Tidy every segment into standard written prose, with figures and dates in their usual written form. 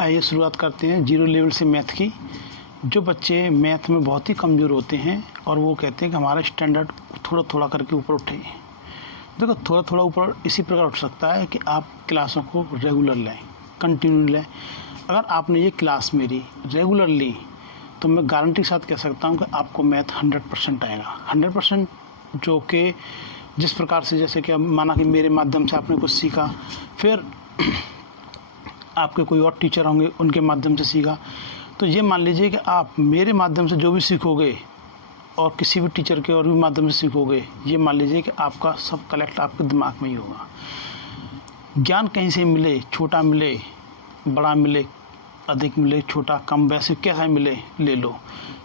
आइए शुरुआत करते हैं जीरो लेवल से मैथ की। जो बच्चे मैथ में बहुत ही कमज़ोर होते हैं और वो कहते हैं कि हमारा स्टैंडर्ड थोड़ा थोड़ा करके ऊपर उठे, देखो थोड़ा थोड़ा ऊपर इसी प्रकार उठ सकता है कि आप क्लासों को रेगुलर लें, कंटिन्यू लें। अगर आपने ये क्लास मेरी रेगुलर ली तो मैं गारंटी के साथ कह सकता हूँ कि आपको मैथ 100% आएगा। 100% जो कि जिस प्रकार से, जैसे कि माना कि मेरे माध्यम से आपने कुछ सीखा, फिर आपके कोई और टीचर होंगे उनके माध्यम से सीखा, तो ये मान लीजिए कि आप मेरे माध्यम से जो भी सीखोगे और किसी भी टीचर के और भी माध्यम से सीखोगे, ये मान लीजिए कि आपका सब कलेक्ट आपके दिमाग में ही होगा। ज्ञान कहीं से मिले, छोटा मिले, बड़ा मिले, अधिक मिले, छोटा कम, वैसे कैसा मिले ले लो,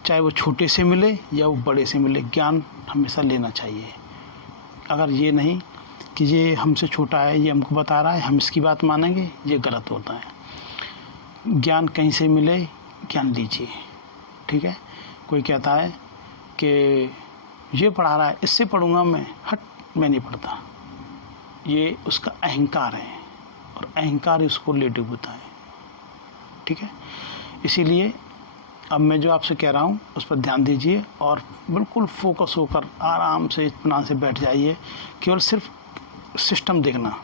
चाहे वो छोटे से मिले या वो बड़े से मिले, ज्ञान हमेशा लेना चाहिए। अगर ये नहीं कि ये हमसे छोटा है, ये हमको बता रहा है, हम इसकी बात मानेंगे, ये गलत होता है। ज्ञान कहीं से मिले, ज्ञान लीजिए, ठीक है। कोई कहता है कि ये पढ़ा रहा है, इससे पढ़ूंगा मैं, हट मैं नहीं पढ़ता, ये उसका अहंकार है और अहंकार उसको लेटिव होता है, ठीक है। इसीलिए अब मैं जो आपसे कह रहा हूँ उस पर ध्यान दीजिए और बिल्कुल फोकस होकर आराम से इत्मीनान से बैठ जाइए। केवल सिर्फ सिस्टम देखना,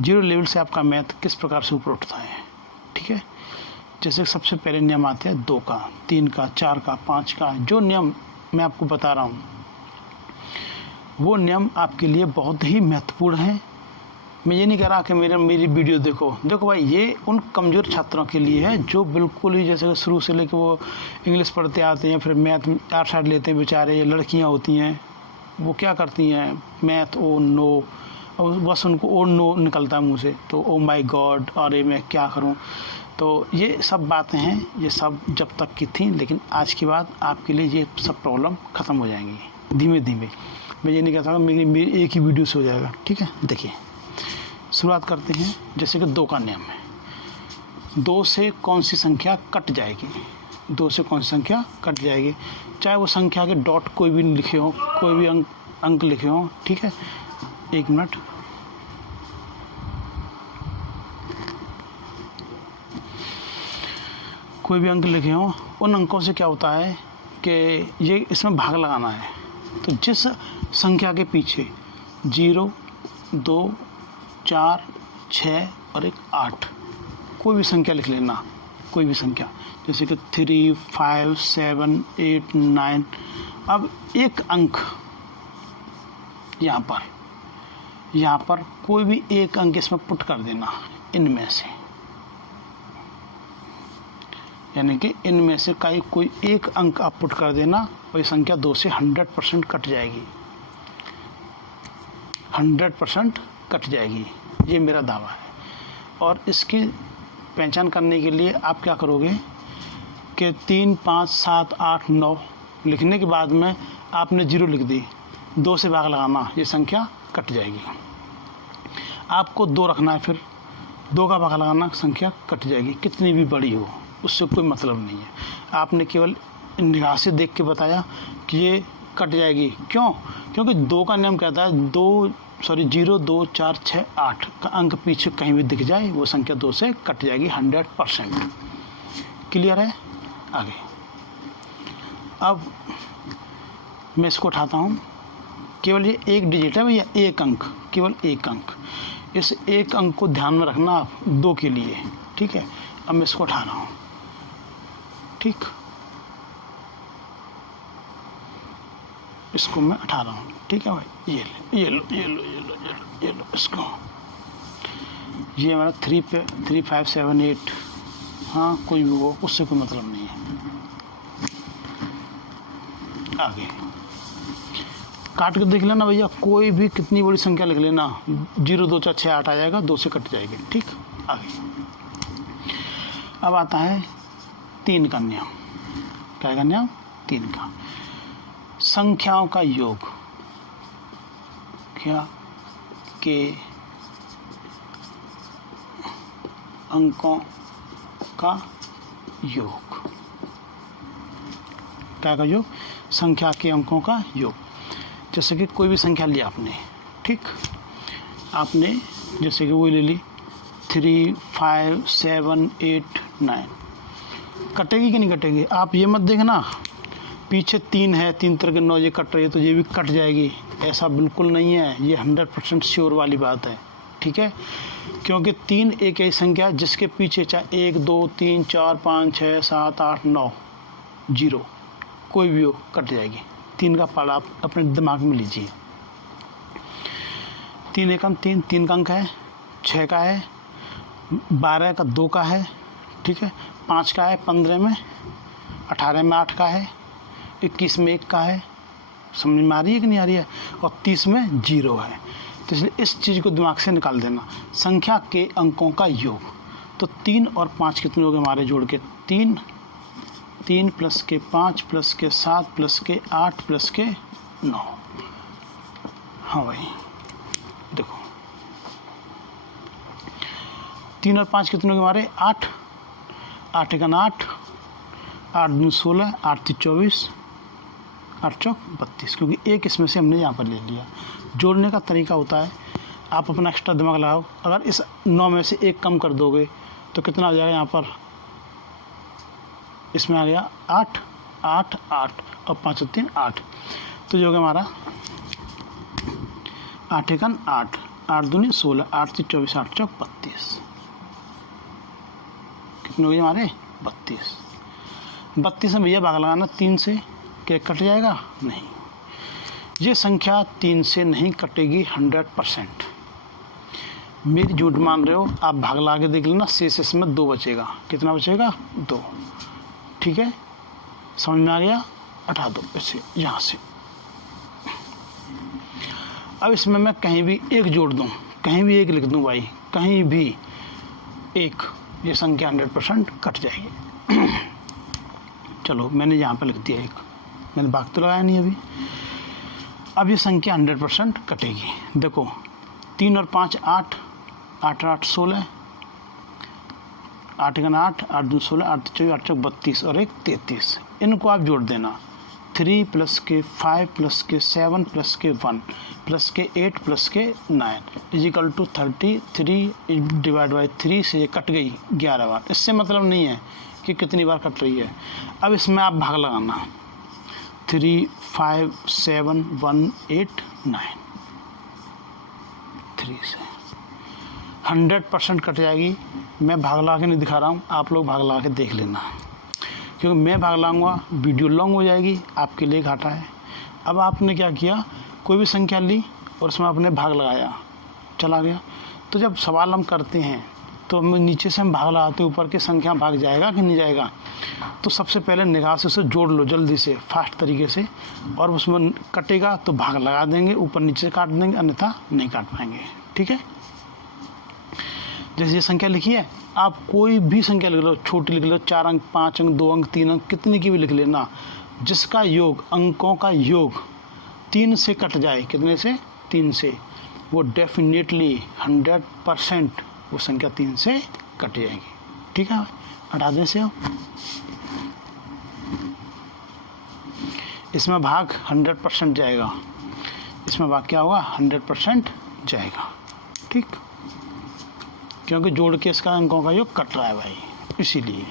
जीरो लेवल से आपका मैथ किस प्रकार से ऊपर उठता है, ठीक है। जैसे सबसे पहले नियम आते हैं 2 का, 3 का, 4 का, 5 का। जो नियम मैं आपको बता रहा हूँ वो नियम आपके लिए बहुत ही महत्वपूर्ण है। मैं ये नहीं कह रहा कि मेरी वीडियो देखो भाई, ये उन कमज़ोर छात्रों के लिए है जो बिल्कुल ही जैसे शुरू से लेकर वो इंग्लिश पढ़ते आते हैं, फिर मैथ 8 लेते हैं बेचारे। ये लड़कियाँ होती हैं, वो क्या करती हैं, मैथ ओ नो, बस उनको ओ नो निकलता है मुँह से, तो ओ माई गॉड, और ये मैं क्या करूँ। तो ये सब बातें हैं, ये सब जब तक की थी, लेकिन आज के बाद आपके लिए ये सब प्रॉब्लम ख़त्म हो जाएंगी धीमे धीमे। मैं ये नहीं कहता मेरी एक ही वीडियो से हो जाएगा, ठीक है। देखिए शुरुआत करते हैं। जैसे कि 2 का नियम है, 2 से कौन सी संख्या कट जाएगी, 2 से कौन सी संख्या कट जाएगी, चाहे वो संख्या के डॉट कोई भी लिखे हो, कोई भी अंक लिखे हो, ठीक है। 1 मिनट, कोई भी अंक लिखे हो, उन अंकों से क्या होता है कि ये इसमें भाग लगाना है। तो जिस संख्या के पीछे 0, 2, 4, 6 और 1 8, कोई भी संख्या लिख लेना, कोई भी संख्या, जैसे कि 3, 5, 7, 8, 9। अब एक अंक यहाँ पर कोई भी एक अंक इसमें पुट कर देना, इनमें से, यानी कि इनमें से कोई एक अंक आप पुट कर देना और ये संख्या 2 से 100% कट जाएगी, 100% कट जाएगी, ये मेरा दावा है। और इसकी पहचान करने के लिए आप क्या करोगे कि 3, 5, 7, 8, 9 लिखने के बाद में आपने 0 लिख दी, 2 से भाग लगाना, ये संख्या कट जाएगी। आपको 2 रखना है, फिर 2 का भाग लगाना, संख्या कट जाएगी, कितनी भी बड़ी हो, उससे कोई मतलब नहीं है। आपने केवल निगाह से देख के बताया कि ये कट जाएगी। क्यों? क्योंकि 2 का नियम कहता है 0, 2, 4, 6, 8 का अंक पीछे कहीं भी दिख जाए वो संख्या 2 से कट जाएगी 100%। क्लियर है? आगे अब मैं इसको उठाता हूँ, केवल ये एक डिजिट है भैया, एक अंक, केवल एक अंक। इस एक अंक को ध्यान में रखना आप 2 के लिए, ठीक है। अब मैं इसको उठा रहा हूँ, ठीक, इसको मैं उठा रहा हूँ, ठीक है भाई। ये लो इसको, ये हमारा 3, 5, 7, 8, हाँ कोई भी हो, उससे कोई मतलब नहीं है। आगे काट के देख लेना भैया, कोई भी कितनी बड़ी संख्या लिख लेना, 0, 2, 4, 6, 8 आ जाएगा, 2 से कट जाएगी, ठीक। आगे अब आता है 3 का नियम। क्या का नियम? 3 का। संख्याओं का योग, क्या के अंकों का योग। क्या का योग? संख्या के अंकों का योग। जैसे कि कोई भी संख्या लिया आपने, ठीक, आपने जैसे कि वही ले ली 3, 5, 7, 8, 9 कटेगी कि नहीं कटेगी? आप ये मत देखना पीछे 3 है, 3 तरह के 9 ये कट रही है तो ये भी कट जाएगी, ऐसा बिल्कुल नहीं है। ये 100% श्योर वाली बात है, ठीक है। क्योंकि 3 एक ऐसी संख्या है जिसके पीछे चाहे 1, 2, 3, 4, 5, 6, 7, 8, 9 0 कोई भी हो कट जाएगी। 3 का पाला आप अपने दिमाग में लीजिए। 3 एकम 3, 3 का अंक है, 6 का है, 12 का 2 का है, ठीक है, 5 का है, 15 में, 18 में 8 का है, 21 में 1 का है, समझ में आ रही है कि नहीं आ रही है, और 30 में 0 है। तो इसलिए इस चीज़ को दिमाग से निकाल देना, संख्या के अंकों का योग। तो 3 और 5 कितने हो गए हमारे जोड़ के? 3, 3 प्लस के 5 प्लस के 7 प्लस के 8 प्लस के 9। हाँ भाई देखो 3 और 5 कितने हो गए हमारे? 8, 8 एकन 8, 8 दूनी 16, 8 तीन 24, 8 चौक 32, क्योंकि एक इसमें से हमने यहाँ पर ले लिया। जोड़ने का तरीका होता है, आप अपना एक्स्ट्रा दिमाग लगाओ। अगर इस 9 में से 1 कम कर दोगे तो कितना आ जाएगा यहाँ पर? इसमें आ गया 8, 8, 8 और 5 और 3 8। तो जो हो गया हमारा 8 एकन 8, 8 दूनी 16, 8 तीन 24, 8 चौक 32। कितने हो गए हमारे? 32। 32 में भैया भाग लगाना 3 से, क्या कट जाएगा? नहीं, ये संख्या 3 से नहीं कटेगी 100%। मेरी झूठ मान रहे हो आप, भाग लगा के देख लेना, शेष इसमें 2 बचेगा। कितना बचेगा? 2, ठीक है, समझ में आ गया? हटा दो इसे यहाँ से। अब इसमें मैं कहीं भी 1 जोड़ दूँ, कहीं भी 1 लिख दूँ भाई, कहीं भी 1, ये संख्या 100% कट जाएगी। चलो मैंने यहाँ पर लिख दिया 1, मैंने भाग तो लगाया नहीं अभी। अब ये संख्या 100% कटेगी। देखो 3 और 5 8, 8 8 16, 8 एकन 8, 8 दूनी 16, 8 तीन 24, 8 चौक 32 और 1 33। इनको आप जोड़ देना, 3 प्लस के 5 प्लस के 7 प्लस के 1 प्लस के 8 प्लस के 9 इजिकल टू 33 डिवाइड बाई 3 से ये कट गई 11 बार। इससे मतलब नहीं है कि कितनी बार कट रही है। अब इसमें आप भाग लगाना, 3, 5, 7, 1, 8, 9, 3 से 100% कट जाएगी। मैं भाग लगा के नहीं दिखा रहा हूँ, आप लोग भाग लगा के देख लेना, क्योंकि मैं भाग लगाऊंगा वीडियो लॉन्ग हो जाएगी, आपके लिए घाटा है। अब आपने क्या किया, कोई भी संख्या ली और उसमें आपने भाग लगाया, चला गया। तो जब सवाल हम करते हैं तो हम नीचे से हम भाग लगाते, ऊपर की संख्या भाग जाएगा कि नहीं जाएगा। तो सबसे पहले निगाह से उसे जोड़ लो जल्दी से, फास्ट तरीके से, और उसमें कटेगा तो भाग लगा देंगे, ऊपर नीचे काट देंगे, अन्यथा नहीं काट पाएंगे, ठीक है। जैसे ये संख्या लिखी है, आप कोई भी संख्या लिख लो, छोटी लिख लो, 4 अंक, 5 अंक, 2 अंक, 3 अंक, कितनी की भी लिख लेना, जिसका योग, अंकों का योग 3 से कट जाए, कितने से? 3 से, वो डेफिनेटली 100% वो संख्या 3 से कट जाएगी, ठीक है। हटा दें से, इसमें भाग 100% जाएगा, इसमें भाग क्या होगा? 100% जाएगा, ठीक, क्योंकि जोड़ के इसका अंकों का योग कट रहा है भाई, इसीलिए।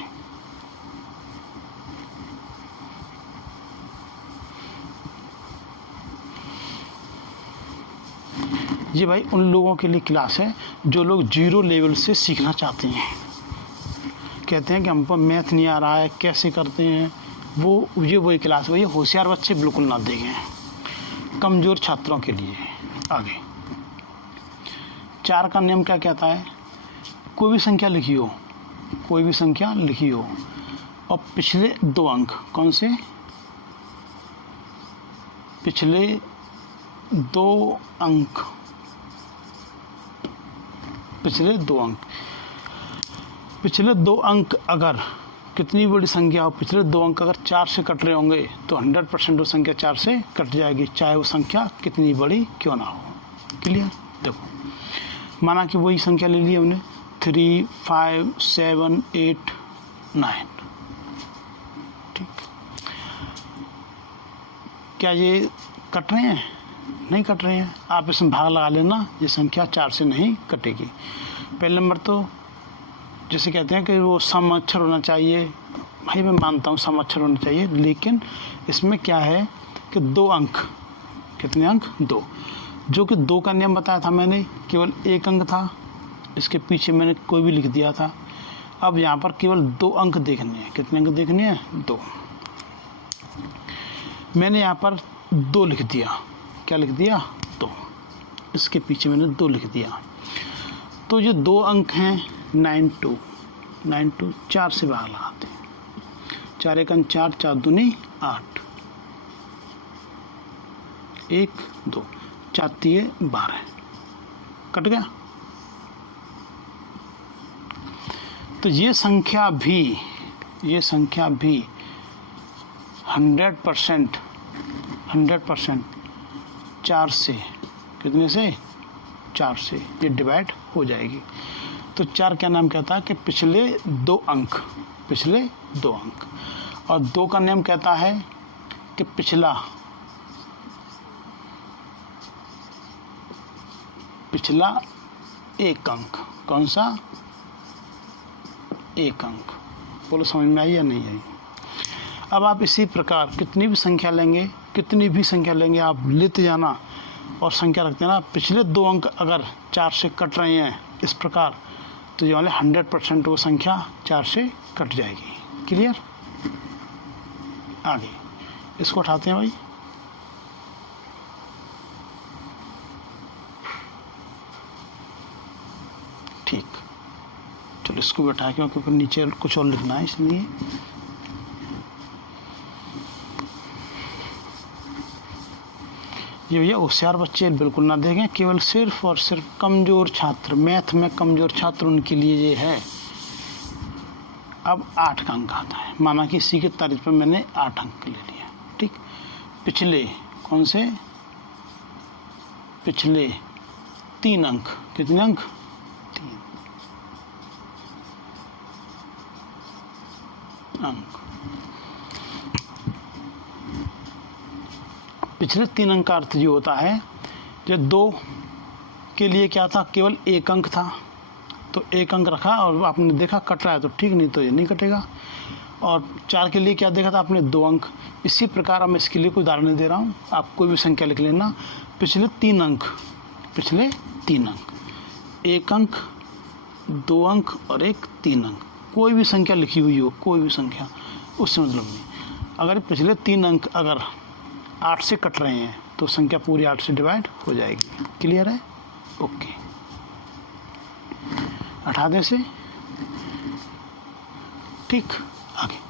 ये भाई उन लोगों के लिए क्लास है जो लोग 0 लेवल से सीखना चाहते हैं, कहते हैं कि हमको मैथ नहीं आ रहा है, कैसे करते हैं, वो ये वही क्लास है। ये होशियार बच्चे बिल्कुल ना देखें, कमज़ोर छात्रों के लिए। आगे 4 का नियम क्या कहता है? कोई भी संख्या लिखी हो, कोई भी संख्या लिखी हो, और पिछले 2 अंक, कौन से? पिछले 2 अंक, पिछले 2 अंक, पिछले 2 अंक अगर कितनी बड़ी संख्या हो, पिछले 2 अंक अगर 4 से कट रहे होंगे तो 100% वो संख्या 4 से कट जाएगी, चाहे वो संख्या कितनी बड़ी क्यों ना हो। क्लियर? देखो माना कि वही संख्या ले ली हमने, 3, 5, 7, 8, 9, ठीक, क्या ये कट रहे हैं? नहीं कट रहे हैं। आप इसमें भाग लगा लेना, ये संख्या 4 से नहीं कटेगी। पहले नंबर तो जैसे कहते हैं कि वो सम अक्षर होना चाहिए, भाई मैं मानता हूँ सम अक्षर होना चाहिए, लेकिन इसमें क्या है कि 2 अंक, कितने अंक 2, जो कि 2 का नियम बताया था मैंने, केवल 1 अंक था, इसके पीछे मैंने कोई भी लिख दिया था। अब यहाँ पर केवल 2 अंक देखने हैं। कितने अंक देखने हैं? 2। मैंने यहाँ पर 2 लिख दिया। क्या लिख दिया? 2। इसके पीछे मैंने 2 लिख दिया। तो ये 2 अंक हैं 9 2, 4 से बाहर लगाते हैं। 4 1 4, 4 दूनी 8, 1 2, 4 3 12, कट गया। तो ये संख्या भी 100% 4 से, कितने से? 4 से ये डिवाइड हो जाएगी। तो 4 क्या नाम कहता है कि पिछले 2 अंक, और 2 का नियम कहता है कि पिछला 1 अंक। कौन सा? 1 अंक। बोलो समझ में आई या नहीं आई? अब आप इसी प्रकार कितनी भी संख्या लेंगे आप लेते जाना और संख्या रखते ना। पिछले 2 अंक अगर 4 से कट रहे हैं इस प्रकार, तो ये वाले 100% वो संख्या 4 से कट जाएगी। क्लियर? आगे इसको उठाते हैं भाई। ठीक, चलो इसको बैठा के, क्योंकि नीचे कुछ और लिखना है इसलिए। ये भैया होशियार बच्चे बिल्कुल ना देखें, केवल सिर्फ और सिर्फ कमज़ोर छात्र, मैथ में कमज़ोर छात्र, उनके लिए ये है। अब 8 का अंक आता है, माना कि इसी की तारीफ पर मैंने 8 अंक ले लिया। ठीक, पिछले कौन से? पिछले 3 अंक। कितने अंक? 3 अंक। पिछले 3 अंक का अर्थ ये होता है, जो 2 के लिए क्या था? केवल 1 अंक था, तो 1 अंक रखा और आपने देखा कट रहा है तो ठीक, नहीं तो ये नहीं कटेगा। और 4 के लिए क्या देखा था आपने? 2 अंक। इसी प्रकार मैं इसके लिए कोई उदाहरण दे रहा हूँ, आप कोई भी संख्या लिख लेना। पिछले 3 अंक, 1 अंक, 2 अंक और 3 अंक, कोई भी संख्या लिखी हुई हो, कोई भी संख्या, उससे मतलब नहीं। अगर पिछले 3 अंक अगर 8 से कट रहे हैं तो संख्या पूरी 8 से डिवाइड हो जाएगी। क्लियर है? ओके, हटा दें से। ठीक, आगे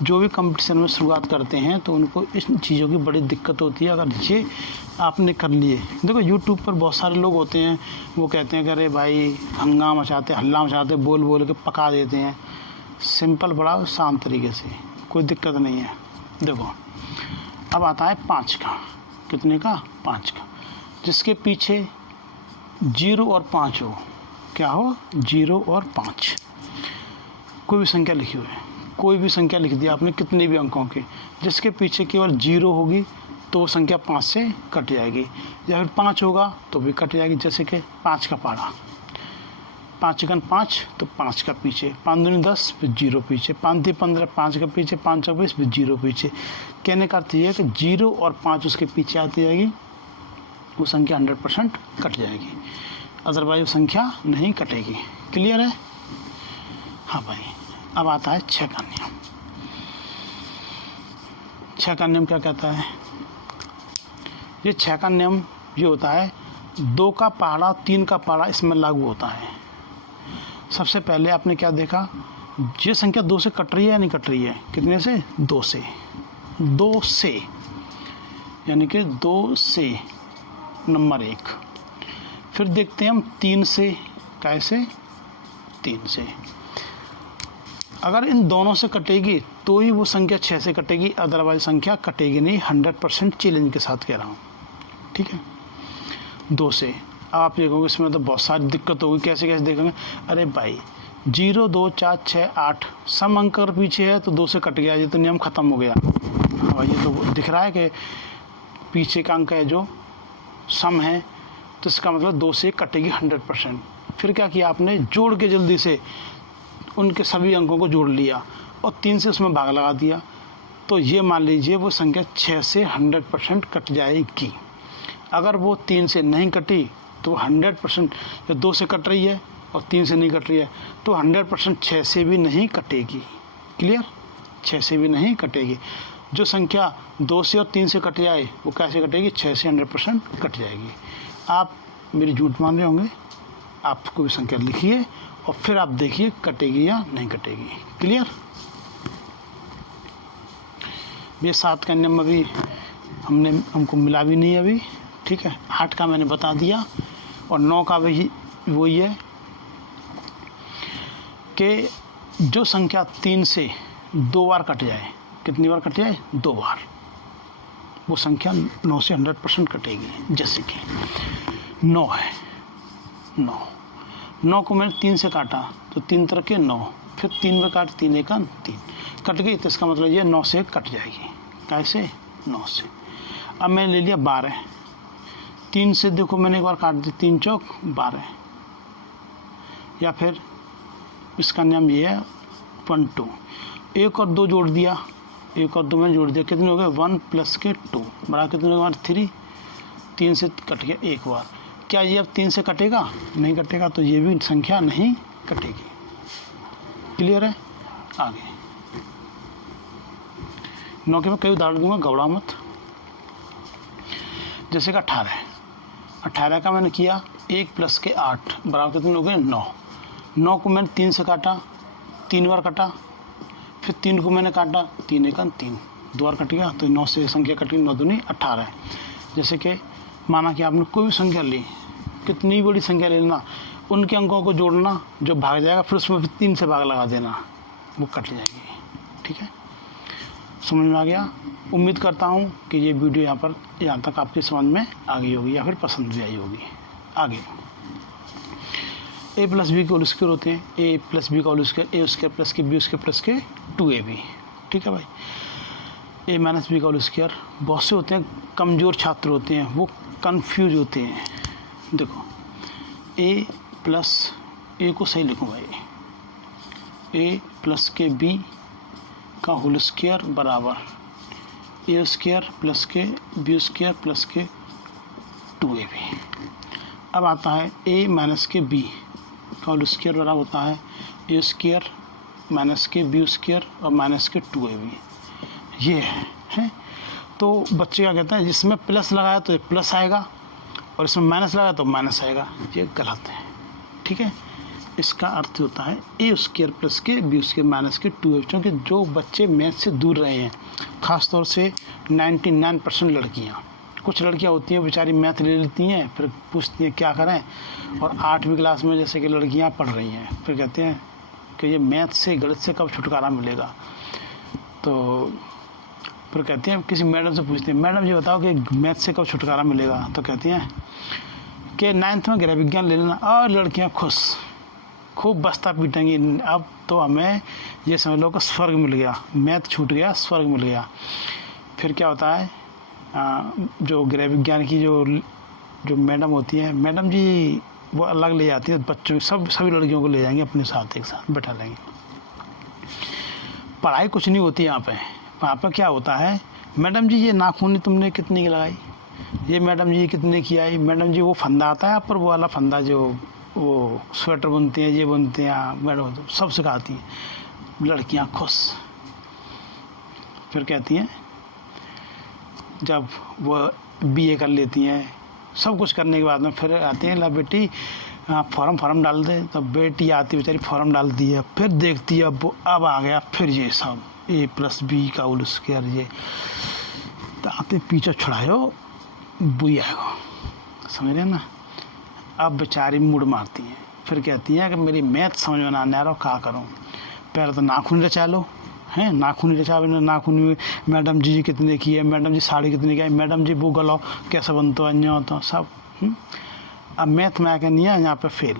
जो भी कंपटीशन में शुरुआत करते हैं तो उनको इस चीज़ों की बड़ी दिक्कत होती है। अगर ये आपने कर लिए, देखो यूट्यूब पर बहुत सारे लोग होते हैं, वो कहते हैं कि अरे भाई हंगामा मचाते, हल्ला मचाते, बोल बोल के पका देते हैं। सिंपल बड़ा शांत तरीके से, कोई दिक्कत नहीं है। देखो अब आता है 5 का। कितने का? 5 का। जिसके पीछे 0 और 5 हो। क्या हो? 0 और 5। कोई भी संख्या लिखी हुई है, कोई भी संख्या लिख दिया आपने, कितने भी अंकों की, जिसके पीछे केवल 0 होगी तो संख्या 5 से कट जाएगी, या फिर 5 होगा तो भी कट जाएगी। जैसे कि 5 का पारा, 5 1 5, तो 5 का पीछे, 5 दूनी 10, फिर 0 पीछे, 5 3 15, 5 का पीछे, 5 चौक 20, फिर 0 पीछे। कहने का अर्थ ये है कि 0 और 5 उसके पीछे आती जाएगी, वो संख्या 100% कट जाएगी, अदरवाइज वो संख्या नहीं कटेगी। क्लियर है? हाँ भाई, अब आता है 6 का नियम। 6 का नियम क्या कहता है? ये 6 का नियम ये होता है, 2 का पहाड़ा 3 का पहाड़ा इसमें लागू होता है। सबसे पहले आपने क्या देखा? ये संख्या 2 से कट रही है या नहीं कट रही है? कितने से? 2 से। 2 से यानी कि 2 से नंबर 1। फिर देखते हैं हम 3 से। कैसे? 3 से। अगर इन दोनों से कटेगी तो ही वो संख्या 6 से कटेगी, अदरवाइज संख्या कटेगी नहीं। 100% चैलेंज के साथ कह रहा हूँ। ठीक है? 2 से। आप देखोगे इसमें तो बहुत सारी दिक्कत होगी। कैसे कैसे देखेंगे? अरे भाई 0 2 4 6 8 सम अंक अगर पीछे है तो 2 से कट गया, ये तो नियम ख़त्म हो गया। हाँ भाई, ये तो दिख रहा है कि पीछे का अंक है जो सम है, तो इसका मतलब 2 से कटेगी 100%। फिर क्या किया आपने, जोड़ के जल्दी से उनके सभी अंकों को जोड़ लिया और 3 से उसमें भाग लगा दिया, तो ये मान लीजिए वो संख्या 6 से 100% कट जाएगी। अगर वो 3 से नहीं कटी तो 100%, या 2 से कट रही है और 3 से नहीं कट रही है तो 100% 6 से भी नहीं कटेगी। क्लियर, 6 से भी नहीं कटेगी। जो संख्या 2 से और 3 से कट जाए वो कैसे कटेगी, 6 से 100% कट जाएगी। आप मेरी झूठ मान रहे होंगे, आप कोई संख्या लिखिए और फिर आप देखिए कटेगी या नहीं कटेगी। क्लियर, ये 7 का नियम अभी हमको मिला भी नहीं अभी, ठीक है। 8 का मैंने बता दिया और 9 का भी वही है कि जो संख्या 3 से 2 बार कट जाए, कितनी बार कट जाए, 2 बार, वो संख्या 9 से 100% कटेगी। जैसे कि 9 है, 9 को मैंने 3 से काटा तो 3 तरह के 9, फिर 3 में काट, 3 1 3 कट गई, तो इसका मतलब ये 9 से कट जाएगी। कैसे, 9 से। अब मैंने ले लिया 12, 3 से देखो मैंने एक बार काट दी, 3 चौक 12, या फिर इसका नियम ये है 1 2, 1 और 2 जोड़ दिया, 1 और 2 में जोड़ दिया, कितने हो गए, 1 प्लस के 2 बड़ा कितने हो गए, 3, 3 से कट गया एक बार। क्या ये अब 3 से कटेगा, नहीं कटेगा, तो ये भी संख्या नहीं कटेगी। क्लियर है। आगे 9 के मैं कई उदाहरण दूंगा, घबरा मत। जैसे कि 18 का मैंने किया 1 प्लस के 8 बराबर कितने हो गए, 9। 9 को मैंने 3 से काटा, 3 बार काटा, फिर 3 को मैंने काटा, 3 1 3 2 बार कट गया, तो 9 से संख्या कटी, 9 दूनी 18। जैसे कि माना कि आपने कोई भी संख्या ली, कितनी बड़ी संख्या ले लेना, उनके अंकों को जोड़ना, जो भाग जाएगा फिर उसमें 3 से भाग लगा देना, वो कट जाएगी। ठीक है, समझ में आ गया। उम्मीद करता हूँ कि ये वीडियो यहाँ तक आपकी समझ में आ गई होगी या फिर पसंद भी आई होगी। आगे a प्लस बी के होल स्क्वायर होते हैं, a प्लस बी का होल स्क्वायर, ए स्क्वायर प्लस के बी स्क्वायर प्लस के 2ab। ठीक है भाई। a माइनस बी का होल स्क्वायर, बहुत से होते हैं कमज़ोर छात्र होते हैं, वो कंफ्यूज होते हैं। देखो a प्लस, ए को सही लिखूँ भाई, a प्लस के बी का होल स्क्वायर बराबर ए स्क्वायर प्लस के बी स्क्वायर प्लस के 2ab। अब आता है a माइनस के b का होल स्क्वायर बराबर होता है ए स्क्वायर माइनस के बी स्क्वायर और माइनस के 2ab। ये है। तो बच्चे क्या कहते हैं, जिसमें प्लस लगाया तो प्लस आएगा और इसमें माइनस लगाया तो माइनस आएगा, ये गलत है। ठीक है, इसका अर्थ होता है ए स्क्वायर प्लस के बी स्क्वायर माइनस के 2ab। क्योंकि जो बच्चे मैथ से दूर रहे हैं, ख़ास तौर से 99% लड़कियां, कुछ लड़कियां होती हैं बेचारी मैथ ले लेती हैं, फिर पूछती हैं क्या करें, और 8वीं क्लास में जैसे कि लड़कियां पढ़ रही हैं, फिर कहते हैं कि ये मैथ से गणित से कब छुटकारा मिलेगा। तो फिर कहते हैं, किसी मैडम से पूछते हैं, मैडम जी बताओ कि मैथ से कब छुटकारा मिलेगा, तो कहती हैं कि 9th में गृह विज्ञान ले लेना, और लड़कियाँ खुश, खूब बस्ता पीटेंगी। अब तो हमें ये समझ लो कि स्वर्ग मिल गया, मैथ छूट गया, स्वर्ग मिल गया। फिर क्या होता है, जो गृह विज्ञान की जो मैडम होती है, मैडम जी वो अलग ले जाती है बच्चों, सभी लड़कियों को ले जाएंगे अपने साथ, एक साथ बैठा लेंगे। पढ़ाई कुछ नहीं होती यहाँ पे। वहाँ पर क्या होता है, मैडम जी ये नाखून तुमने कितने की लगाई, ये मैडम जी कितने की आई, मैडम जी वो फंदा आता है आप पर, वो वाला फंदा जो वो स्वेटर बुनते हैं, ये बुनते हैं, मैडम सब सिखाती हैं। लड़कियां खुश। फिर कहती हैं, जब वो बीए कर लेती हैं, सब कुछ करने के बाद में फिर आती हैं, ला बेटी फॉर्म डाल दे। तब बेटी आती बेचारी फॉर्म डालती है, फिर देखती है अब आ गया फिर ये सब ए प्लस बी का होल स्क्वायर, ये आते पीछे छुड़ायो बुआ को, समझ रहे ना। अब बेचारी मुड़ मारती हैं, फिर कहती हैं कि मेरी मैथ समझ में ना आ रहा, क्या करूँ। पहले तो नाखून रचा लो, हैं नाखून रचा, नाखून में मैडम जी कितने की है, मैडम जी साड़ी कितने की है, मैडम जी वो गलाओ कैसा बनता है, अन्य होता सब। अब मैथ में आकर नहीं है, यहाँ पे फेल।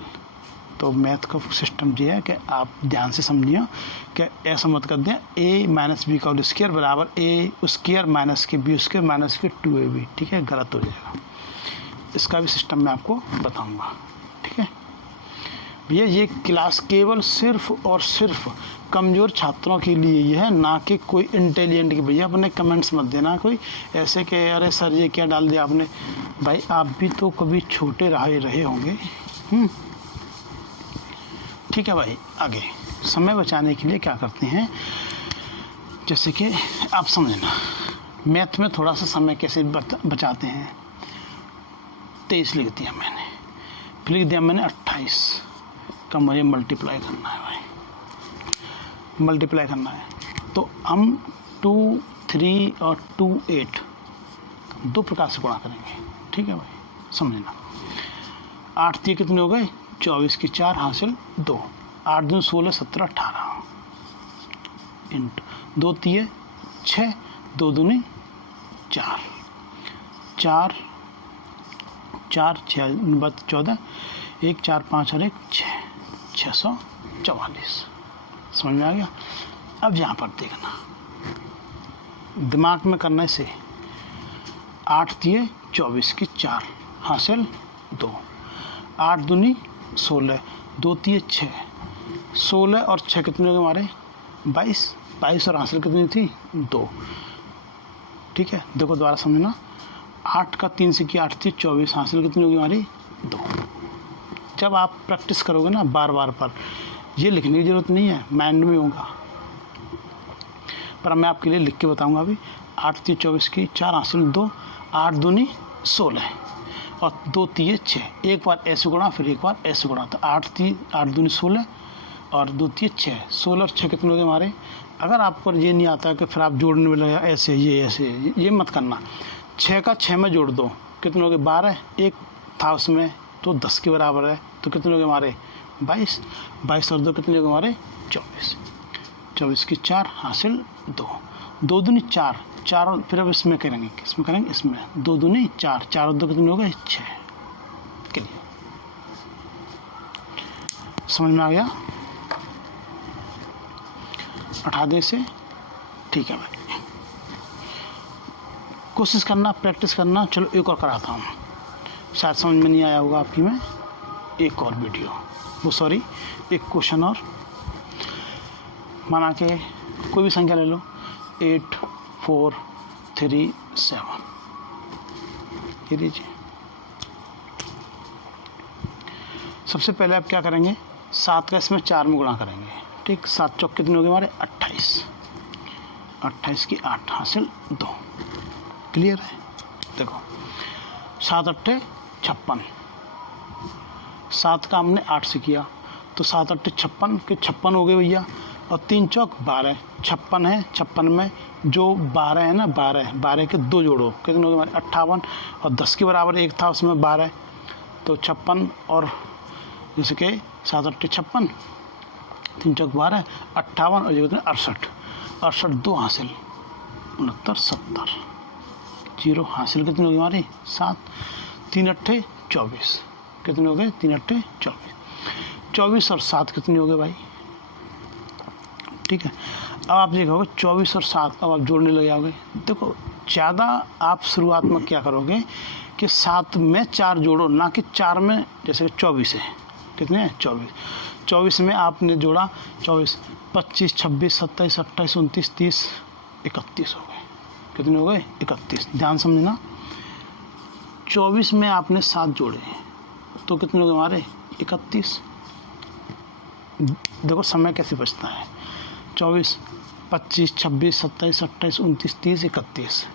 तो मैथ का सिस्टम ये है कि आप ध्यान से समझिए कि ऐसा मत कर दें a माइनस बी का होल स्क्वायर बराबर a स्क्वायर माइनस के बी स्क्वायर माइनस के 2ab, ठीक है, गलत हो जाएगा। इसका भी सिस्टम मैं आपको बताऊंगा, ठीक है भैया। ये क्लास केवल सिर्फ और सिर्फ कमज़ोर छात्रों के लिए ये है, ना कि कोई इंटेलिजेंट की। भैया अपने कमेंट्स मत देना कोई ऐसे कि अरे सर ये क्या डाल दिया आपने। भाई आप भी तो कभी छोटे रहे होंगे, ठीक है भाई। आगे समय बचाने के लिए क्या करते हैं, जैसे कि आप समझना मैथ में थोड़ा सा समय कैसे बचाते हैं। 23 लिख दिया मैंने, फिर लिख दिया मैंने 28 का मुझे मल्टीप्लाई करना है भाई, मल्टीप्लाई करना है। तो हम 2, 3 और 2, 8 दो प्रकार से गुणा करेंगे, ठीक है भाई, समझना। 8 3 कितने हो गए 24 की 4 हासिल 2, 8 दूनी 16 17 18 इंटू 2 3 6 2 दूनी 4 4 4 6 14 1 4 5 और 1 6 644। समझ में आ गया। अब यहाँ पर देखना दिमाग में करना इसे। 8 दिए 24 की 4 हासिल 2, 8 दूनी 16 2 3 6 16 और 6 कितने हो गए हमारे 22 और हासिल कितनी थी 2, ठीक है। देखो दोबारा समझना, 8 का 3 से किया 8 थी 24 हासिल कितनी होगी हमारी 2। जब आप प्रैक्टिस करोगे ना बार बार पर, ये लिखने की ज़रूरत नहीं है, माइंड में होगा, पर मैं आपके लिए लिख के बताऊंगा अभी। 8 3 24 की 4 हासिल 2, 8 दूनी 16 और 2 3 6, एक बार ऐसे गुणा फिर एक बार ऐसे गुणा, तो 8 दूनी 16 और 2 3 6, 16 और 6 कितने हो गए हमारे। अगर आपको ये नहीं आता कि फिर आप जोड़ने में लगा ऐसे ये मत करना। 6 का 6 में जोड़ दो, कितने हो गए 12, एक था उसमें तो 10 के बराबर है, तो कितने हो गए हमारे 22 और 2 कितने हो गए हमारे 24 की 4 हासिल 2, 2 दूनी 4 और फिर अब इसमें करेंगे, इसमें 2 दूनी 4 और 2 कितने हो गए 6। क्लियर, समझ में आ गया। उठा दे से, ठीक है भाई, कोशिश करना, प्रैक्टिस करना। चलो एक और कराता हूँ, शायद समझ में नहीं आया होगा आपकी में। एक और वीडियो एक क्वेश्चन और, माना के कोई भी संख्या ले लो 8 4 3 7, ये लीजिए। सबसे पहले आप क्या करेंगे, 7 का इसमें 4 में गुणा करेंगे, ठीक। 7 चौक कितने हो गए हमारे 28 की 8 हासिल 2। क्लियर है। देखो 7 8 56, 7 का हमने 8 से किया तो 7 8 56 के 56 हो गए भैया, और 3 चौक 12, 56 है, 56 में जो 12 है ना 12 के 2 जोड़ो, कितने हो गए हमारे 58, और 10 के बराबर एक था उसमें 12, तो 56 और जैसे कि 7 8 56, 3 चौक 12 58 और ये कितने 68 2 हासिल 69 70, 0 हासिल कितने हो गए हमारे 7, 3 8 24, कितने हो गए 3 8 24 और 7 कितने हो गए भाई, ठीक है। अब आप देखोगे 24 और 7 अब आप जोड़ने लगे आओगे। देखो ज़्यादा आप शुरुआत में क्या करोगे कि 7 में 4 जोड़ो, ना कि 4 में, जैसे कि 24 है, कितने हैं 24 में आपने जोड़ा 24 25 26 27 28 29 30 31 हो गए, कितने हो गए 31। ध्यान समझना, 24 में आपने 7 जोड़े तो कितने हो गए हमारे 31। देखो समय कैसे बचता है, 24 25 26 27 28 29 30 31।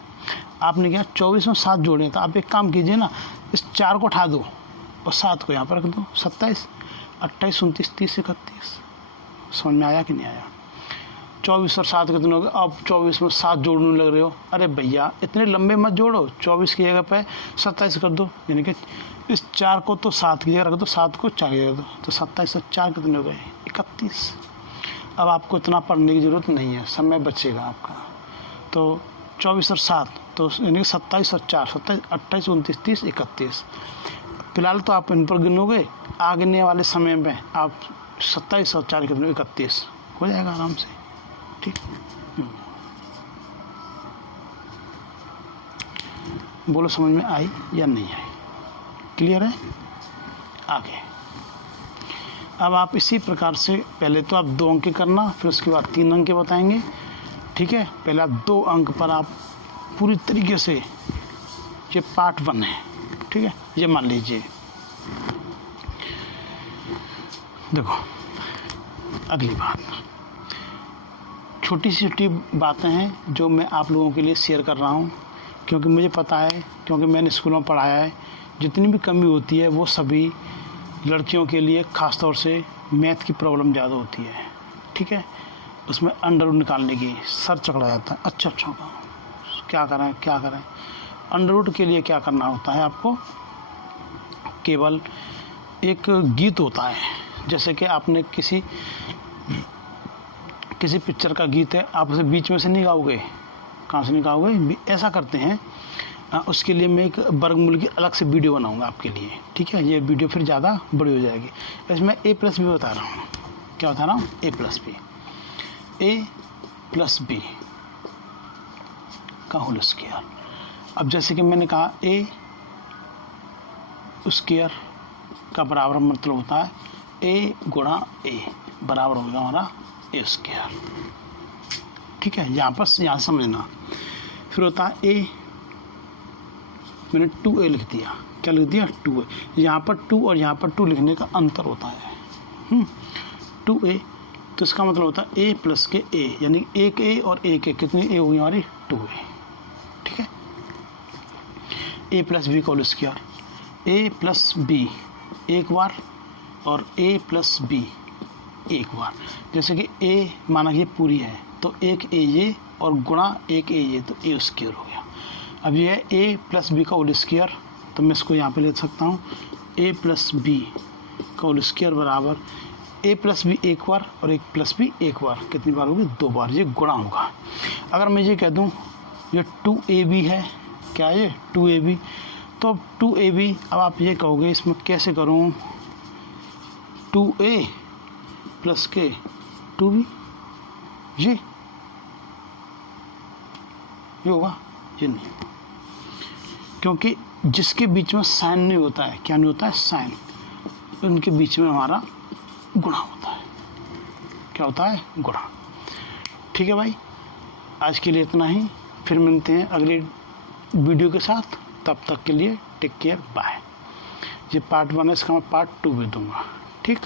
आपने क्या 24 में 7 जोड़े, तो आप एक काम कीजिए ना, इस 4 को उठा दो और 7 को यहाँ पर रख दो, 27 28 29 30 31। समझ में आया कि नहीं आया। 24 और 7 कितने हो गए। अब 24 में 7 जोड़ने लग रहे हो, अरे भैया इतने लंबे मत जोड़ो, 24 की जगह पे 27 कर दो, यानी कि इस 4 को तो 7 की जगह रख दो, 7 को 4 की जगह रख दो, तो 27 और 4 कितने हो गए 31। अब आपको इतना पढ़ने की ज़रूरत नहीं है, समय बचेगा आपका। तो 24 और 7 तो यानी कि 27 और 4 27 28 29 30 31। फिलहाल तो आप इन पर गिनोगे, आगे वाले समय में आप 27 और 4 कितने 31 हो जाएगा आराम से। ठीक, बोलो समझ में आई या नहीं आई? क्लियर है? आगे अब आप इसी प्रकार से पहले तो आप 2 अंक करना, फिर उसके बाद 3 अंक बताएंगे। ठीक है, पहले आप 2 अंक पर आप पूरी तरीके से, ये पार्ट 1 है। ठीक है, ये मान लीजिए, देखो अगली बात, छोटी सी छोटी बातें हैं जो मैं आप लोगों के लिए शेयर कर रहा हूँ, क्योंकि मुझे पता है, क्योंकि मैंने स्कूलों में पढ़ाया है, जितनी भी कमी होती है वो सभी लड़कियों के लिए ख़ास तौर से मैथ की प्रॉब्लम ज़्यादा होती है। ठीक है, उसमें अंडर रूट निकालने की सर चकरा जाता है। अच्छा क्या करें? अंडर रूट के लिए क्या करना होता है आपको? केवल एक गीत होता है, जैसे कि आपने किसी पिक्चर का गीत है, आप उसे बीच में से नहीं गाओगे। कहाँ से निकालोगे? ऐसा करते हैं, उसके लिए मैं एक वर्गमूल की अलग से वीडियो बनाऊंगा आपके लिए। ठीक है, ये वीडियो फिर ज़्यादा बड़ी हो जाएगी। इसमें a प्लस बी बता रहा हूँ। क्या बता रहा हूँ? a प्लस बी का होल स्क्वायर। अब जैसे कि मैंने कहा a स्क्वायर का बराबर मतलब होता है a गुणा a बराबर होगा हमारा a स्क्वायर। ठीक है, यहाँ समझना। फिर होता है a, मैंने 2a लिख दिया। क्या लिख दिया? 2a। यहाँ पर 2 और यहाँ पर 2 लिखने का अंतर होता है 2a, तो इसका मतलब होता है a प्लस के a, यानी एक a और एक a, कितनी a होगी हमारी? 2a। ठीक है, a प्लस बी का whole square, a plus B एक बार और a प्लस बी एक बार। जैसे कि a माना कि पूरी है तो एक a ये और गुणा एक a ये, तो a स्क्वायर हो गया। अब ये है a प्लस बी का होल स्क्वायर, तो मैं इसको यहाँ पे ले सकता हूँ a प्लस बी का होल स्क्वायर बराबर a प्लस बी एक बार और एक प्लस बी एक बार। कितनी बार होगी? 2 बार। ये गुणा होगा। अगर मैं ये कह दूँ ये 2ab है, क्या ये 2ab, तो अब 2ab, अब आप ये कहोगे इसमें कैसे करूँ? 2a प्लस के 2b, ये होगा? ये नहीं, क्योंकि जिसके बीच में साइन नहीं होता है, क्या नहीं होता है? साइन, उनके बीच में हमारा गुणा होता है। क्या होता है? गुणा। ठीक है भाई, आज के लिए इतना ही, फिर मिलते हैं अगले वीडियो के साथ। तब तक के लिए टेक केयर, बाय। ये पार्ट 1 है, इसका मैं पार्ट 2 भी दूंगा। ठीक।